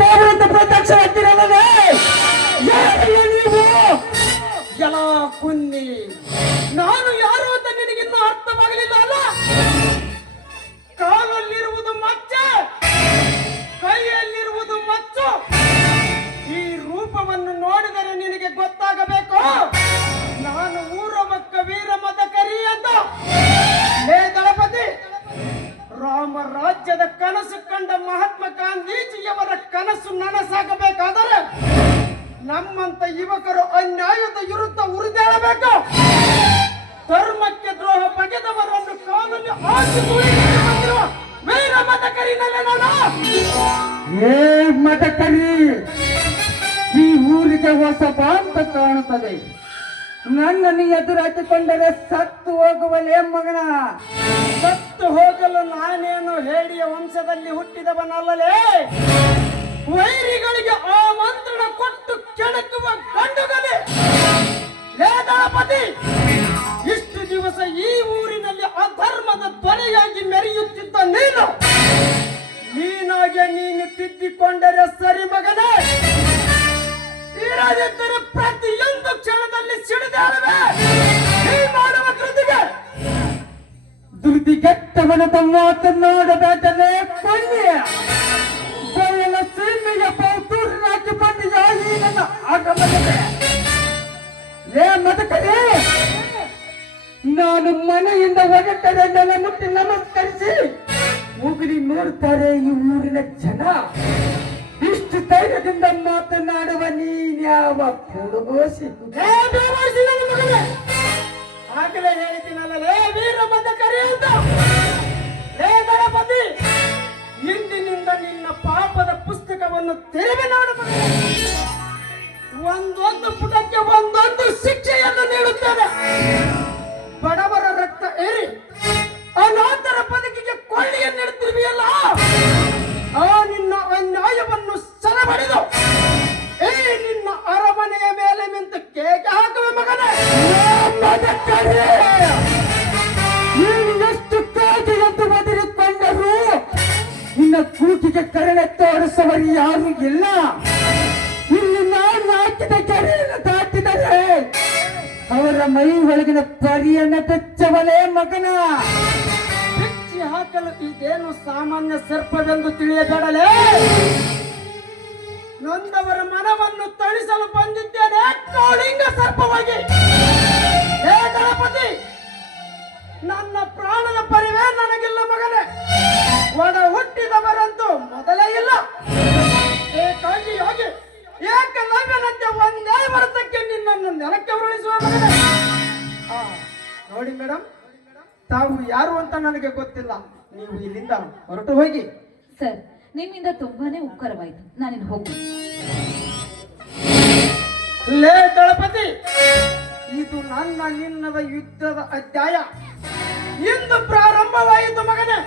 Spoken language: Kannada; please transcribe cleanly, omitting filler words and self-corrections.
ದೇವರಂತ ಪ್ರತ್ಯಕ್ಷ ಆಗ್ತಿರಲ್ಲದೆ ನೀವು ಎಲ್ಲ ಕುನ್ನಿ ನಾನು ಯಾರು ಅಂತ ನಿನಗಿನ್ನೂ ಅರ್ಥವಾಗಲಿಲ್ಲ ಅಲ್ಲ. ಕಾಲಲ್ಲಿರುವುದು ಮಚ್ಚೆ, ಕೈಯಲ್ಲಿರುವುದು ಮಚ್ಚು. ಈ ರೂಪವನ್ನು ನೋಡಿದರೆ ನಿನಗೆ ಗೊತ್ತಾಗಬೇಕು ನಾನು ಊರಮಕ್ಕ ವೀರ ಮದಕರಿ ಅಂತ. ಹೇ ದಳಪತಿ, ರಾಮ ರಾಜ್ಯದ ಕನಸು ಕಂಡ ಮಹಾತ್ಮ ಗಾಂಧೀಜಿಯವರ ಕನಸು ನನಸಾಗಬೇಕಾದರೆ ನಮ್ಮಂತ ಯುವಕರು ಅನ್ಯಾಯದ ವಿರುದ್ಧ ಉರಿದೇಳಬೇಕು. ಧರ್ಮಕ್ಕೆ ದ್ರೋಹ ಬಗೆದವರನ್ನು ಕಾಲಲ್ಲಿ ಹಾಕಿ ಬಂದಿರುವ ವೀರ ಮದಕರಿನಲ್ಲೇ ನಾನು. ಏ ಮದಕರಿ, ಈ ಊರಿಗೆ ಹೊಸಬ ಅಂತ ಕಾಣುತ್ತದೆ. ನನ್ನನ್ನು ಎದುರಾಕಿಕೊಂಡರೆ ಸತ್ತು ಹೋಗುವಲೇ ಮಗನ. ಸತ್ತು ಹೋಗಲು ನಾನೇನು ಹೇಡಿಯ ವಂಶದಲ್ಲಿ ಹುಟ್ಟಿದವನಲ್ಲಲೇ. ವೈರಿಗಳಿಗೆ ಆಮಂತ್ರಣ ಕೊಟ್ಟು ಕೆಣಕುವ ಗಂಡುಗಲಿ. ಹೇ ದಳಪತಿ, ಇಷ್ಟು ದಿವಸ ಈ ಊರಿನಲ್ಲಿ ಅಧರ್ಮದ ದೊರೆಯಾಗಿ ಮೆರೆಯುತ್ತಿದ್ದ ನೀನಾಗೆ ನೀನು ತಿದ್ದಿಕೊಂಡರೆ ಸರಿ ಮಗನೇ. ಇರದಿದ್ದರೆ ಪ್ರತಿಯೊಂದು ಕ್ಷಣದಲ್ಲಿ ಸಿಡಿದಾಡುವೆ ನೀ ಮಾಡುವ ಕೃತಿಗೆ. ದುರ್ದಿಗೆಟ್ಟವನ ಮಾತನಾಡಬೇಕಲೇ ಕೊಳ್ಳಿಯ ಬಯಲ ಸೀಮೆಯ ಪೌತೂರಿನಾಕಿ ಬಂದಿಯ ಈ ನನ್ನ ಆಗಮನವೇ. ಏ ಮದಕರಿ, ನಾನು ಮನೆಯಿಂದ ಹೊರಟರೆ ನನ್ನ ಮುಟ್ಟಿ ನಮಸ್ಕರಿಸಿ ಮುಗಿಲಿ ನೋಡ್ತಾರೆ ಈ ಊರಿನ ಜನ. ಇಷ್ಟು ಧೈರ್ಯದಿಂದ ಮಾತನಾಡುವ ನೀನ್ಯಾವ ಪುಡುಗೋಸಿ? ಆಗಲೇ ಹೇಳಿದ್ದೀನಲ್ಲೇ ವೀರ ಮದಕರಿ ಅಂತ. ಹೇ ದಳಪತಿ, ಇಂದಿನಿಂದ ನಿನ್ನ ಪಾಪದ ಪುಸ್ತಕವನ್ನು ತೆರೆದು ನೋಡಬಹುದು. ಒಂದೊಂದು ಪುಟಕ್ಕೆ ಒಂದೊಂದು ಶಿಕ್ಷೆಯನ್ನು ನೀಡುತ್ತೇನೆ. ಬಡವರ ರಕ್ತ ಏರಿ ಅನಾಥರ ಬದುಕಿಗೆ ಕೊಳ್ಳಿಯನ್ನಿಡುತ್ತಿರುವೆಯಲ್ಲ, ಆ ನಿನ್ನ ಅನ್ಯಾಯವನ್ನು ಸರಬಡಿದು ಈ ನಿನ್ನ ಅರಮನೆಯ ಮೇಲೆ ನಿಂತು ಕೇಕೆ ಹಾಕುವೆ ಮಗನೇ. ನೀನು ಎಷ್ಟು ಕಾಜು ಎಂದು ಬದರಿಕೊಂಡರು ನಿನ್ನ ಕೂಗಿಗೆ ಕರುಣೆ ತೋರಿಸುವರು ಯಾರು ಇಲ್ಲ. ಇಲ್ಲಿ ನಾನು ಹಾಕಿದ ಕೆರೆಯನ್ನು ದಾಟಿದರೆ ಅವರ ಮೈ ಒಳಗಿನ ಪರಿಯನ್ನು ಬೆಚ್ಚವಲೇ ಮಗನ. ಬೆಚ್ಚಿ ಹಾಕಲು ಇದೇನು ಸಾಮಾನ್ಯ ಸರ್ಪವೆಂದು ತಿಳಿಯಬೇಡಲೇ. ನೊಂದವರ ಮನವನ್ನು ತಣಿಸಲು ಬಂದಿದ್ದೇನೆ ಕಾಳಿಂಗ ಸರ್ಪವಾಗಿ. ಹೇ ದಳಪತಿ, ನನ್ನ ಪ್ರಾಣದ ಪರಿವೇ ನನಗಿಲ್ಲ ಮಗನೇ. ಒಡ ಹುಟ್ಟಿದವರಂತೂ ಮೊದಲೇ ಇಲ್ಲ. ಏಕಾಂಗಿಯಾಗಿ ಏಕಲವ್ಯನಂತೆ ಒಂದೇ ವರ್ಷಕ್ಕೆ ನಿನ್ನನ್ನು ನೆಲಕ್ಕೆ ಉರುಳಿಸುವ ಮಗನೇ. ನೋಡಿ ಮೇಡಮ್, ತಾವು ಯಾರು ಅಂತ ನನಗೆ ಗೊತ್ತಿಲ್ಲ. ನೀವು ಇಲ್ಲಿಂದ ಹೊರಟು ಹೋಗಿ. ಸರ್, ನಿಮ್ಮಿಂದ ತುಂಬಾನೇ ಉಪಕಾರವಾಯಿತು. ನಾನಿನ್ನು ಹೋಗು. ಲೇ ದಳಪತಿ, ಇದು ನನ್ನ ನಿನ್ನದ ಯುದ್ಧದ ಅಧ್ಯಾಯ ಇಂದು ಪ್ರಾರಂಭವಾಯಿತು ಮಗನೇ.